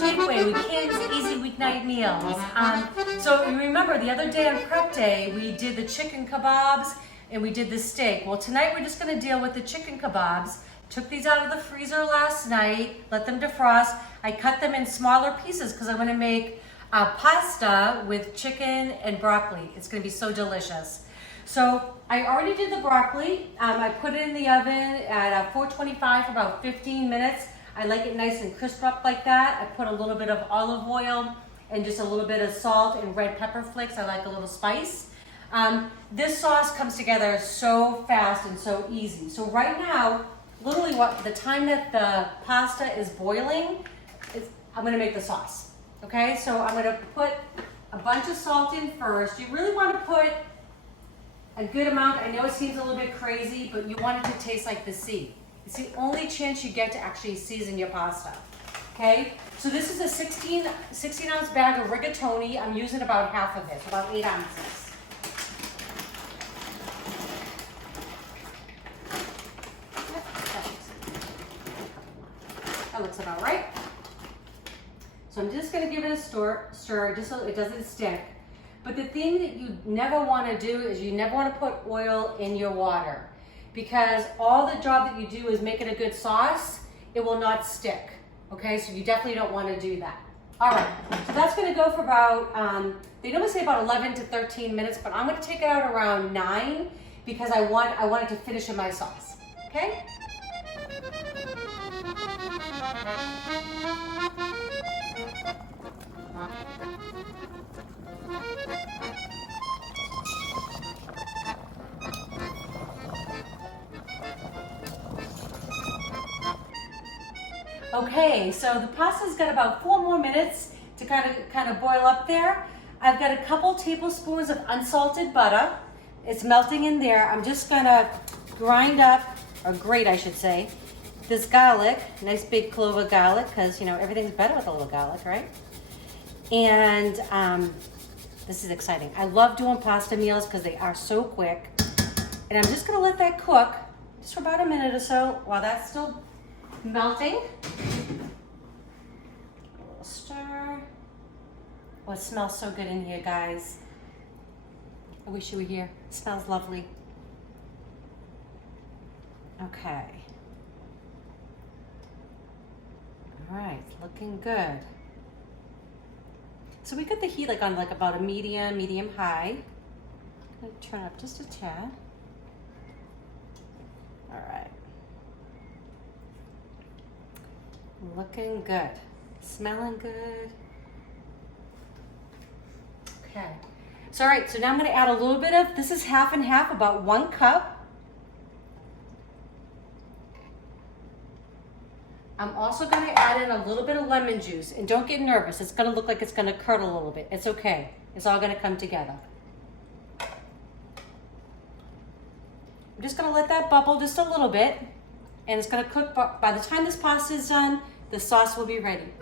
takeaway with kids' easy weeknight meals. So you remember the other day on prep day, we did the chicken kabobs and we did the steak. Well, tonight we're just gonna deal with the chicken kabobs. Took these out of the freezer last night, let them defrost. I cut them in smaller pieces because I'm gonna make pasta with chicken and broccoli. It's gonna be so delicious. So I already did the broccoli. I put it in the oven at 425 for about 15 minutes. I like it nice and crisp up like that. I put a little bit of olive oil and just a little bit of salt and red pepper flakes. I like a little spice. This sauce comes together so fast and so easy. So right now, literally the time that the pasta is boiling, I'm gonna make the sauce. Okay, so I'm gonna put a bunch of salt in first. You really wanna put a good amount. I know it seems a little bit crazy, but you want it to taste like the sea. It's the only chance you get to actually season your pasta. Okay, so this is a 16 ounce bag of rigatoni. I'm using about half of it, about 8 ounces. That looks about right. So I'm just gonna give it a stir just so it doesn't stick. But the thing that you never wanna do is you never wanna put oil in your water, because all the job that you do is make it a good sauce. It will not stick, okay? So you definitely don't wanna do that. All right, so that's gonna go for about, they normally say about 11 to 13 minutes, but I'm gonna take it out around 9 because I want it to finish in my sauce, okay? Okay, so the pasta's got about 4 more minutes to kind of boil up there. I've got a couple tablespoons of unsalted butter. It's melting in there. I'm just gonna grind up, or grate I should say, this garlic, nice big clove of garlic, because you know everything's better with a little garlic, right? And this is exciting. I love doing pasta meals because they are so quick. And I'm just gonna let that cook just for about a minute or so while that's still melting. A little stir. Oh, it smells so good in here, guys. I wish you were here. It smells lovely. Okay. All right, looking good. So we got the heat on about a medium high. I'm gonna turn it up just a tad. All right. Looking good. Smelling good. Okay. So all right, so now I'm gonna add a little bit of, this is half and half, about 1 cup. I'm also gonna add in a little bit of lemon juice, and don't get nervous. It's gonna look like it's gonna curdle a little bit. It's okay. It's all gonna come together. I'm just gonna let that bubble just a little bit, and it's gonna cook. By the time this pasta is done, the sauce will be ready.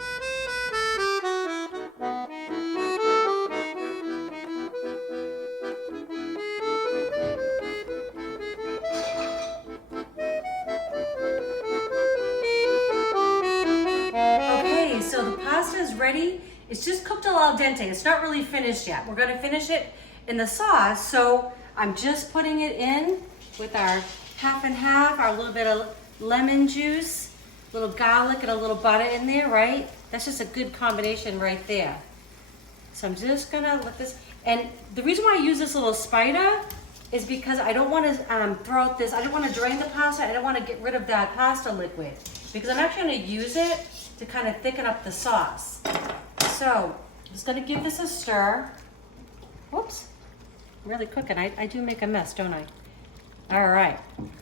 Okay, so the pasta is ready. It's just cooked al dente. It's not really finished yet. We're gonna finish it in the sauce, so I'm just putting it in with our half and half, our little bit of lemon juice, a little garlic and a little butter in there, right? That's just a good combination right there. So I'm just gonna let this, and the reason why I use this little spider is because I don't wanna throw out this, I don't wanna drain the pasta, I don't wanna get rid of that pasta liquid, because I'm actually gonna use it to kind of thicken up the sauce. So I'm just gonna give this a stir. Whoops, I'm really cooking. I do make a mess, don't I? All right,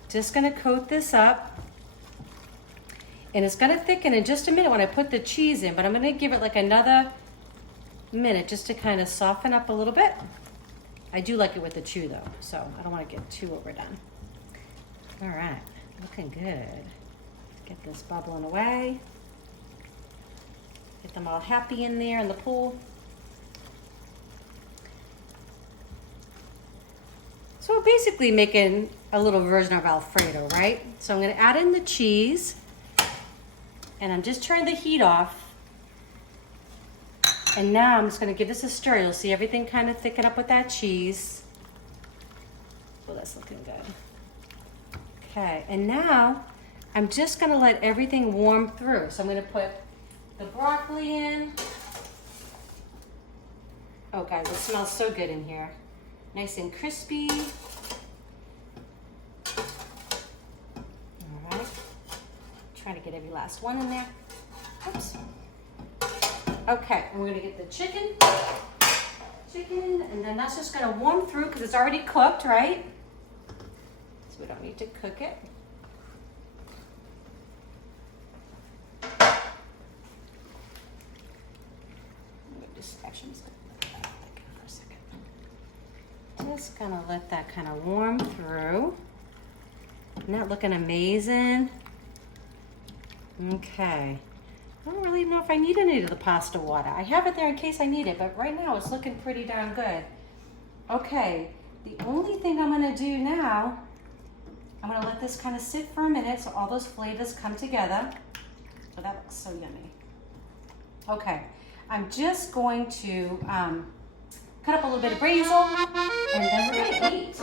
just gonna coat this up. And it's gonna thicken in just a minute when I put the cheese in, but I'm gonna give it like another minute just to kind of soften up a little bit. I do like it with the chew though, so I don't wanna get too overdone. All right, looking good. Get this bubbling away. Get them all happy in there in the pool. So we're basically making a little version of Alfredo, right? So I'm gonna add in the cheese, and I'm just turning the heat off And now I'm just gonna give this a stir. You'll see everything kind of thicken up with that cheese. Oh, that's looking good. Okay, and now I'm just gonna let everything warm through. So I'm gonna put the broccoli in. Oh guys, it smells so good in here. Nice and crispy. All right, try to get every last one in there. Oops. Okay, and we're gonna get the chicken, and then that's just gonna warm through because it's already cooked, right? So we don't need to cook it. Just gonna let that kind of warm through. Isn't that looking amazing? Okay. I don't really know if I need any of the pasta water. I have it there in case I need it, but right now it's looking pretty darn good. Okay, the only thing I'm gonna do now, I'm gonna let this kind of sit for a minute so all those flavors come together. Oh, that looks so yummy. Okay, I'm just going to cut up a little bit of basil, and then we're gonna eat.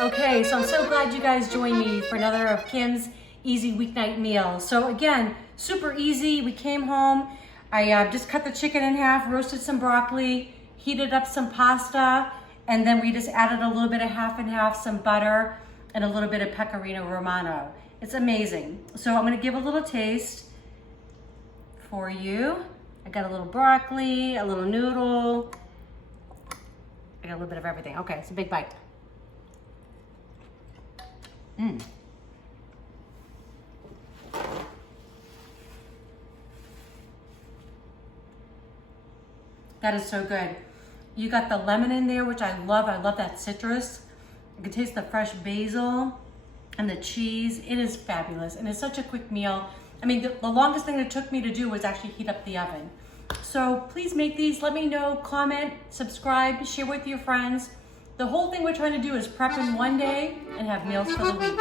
Okay, so I'm so glad you guys joined me for another of Kim's easy weeknight meals. So again, super easy. We came home, I just cut the chicken in half, roasted some broccoli, heated up some pasta, and then we just added a little bit of half and half, some butter, and a little bit of pecorino romano. It's amazing. So I'm gonna give a little taste for you. I got a little broccoli, a little noodle. I got a little bit of everything. Okay, it's a big bite. That is so good. You got the lemon in there, which I love. I love that citrus. You can taste the fresh basil and the cheese. It is fabulous, and it's such a quick meal. I mean, the longest thing it took me to do was actually heat up the oven. So please make these. Let me know, comment, subscribe, share with your friends. The whole thing we're trying to do is prep in one day and have meals for the week.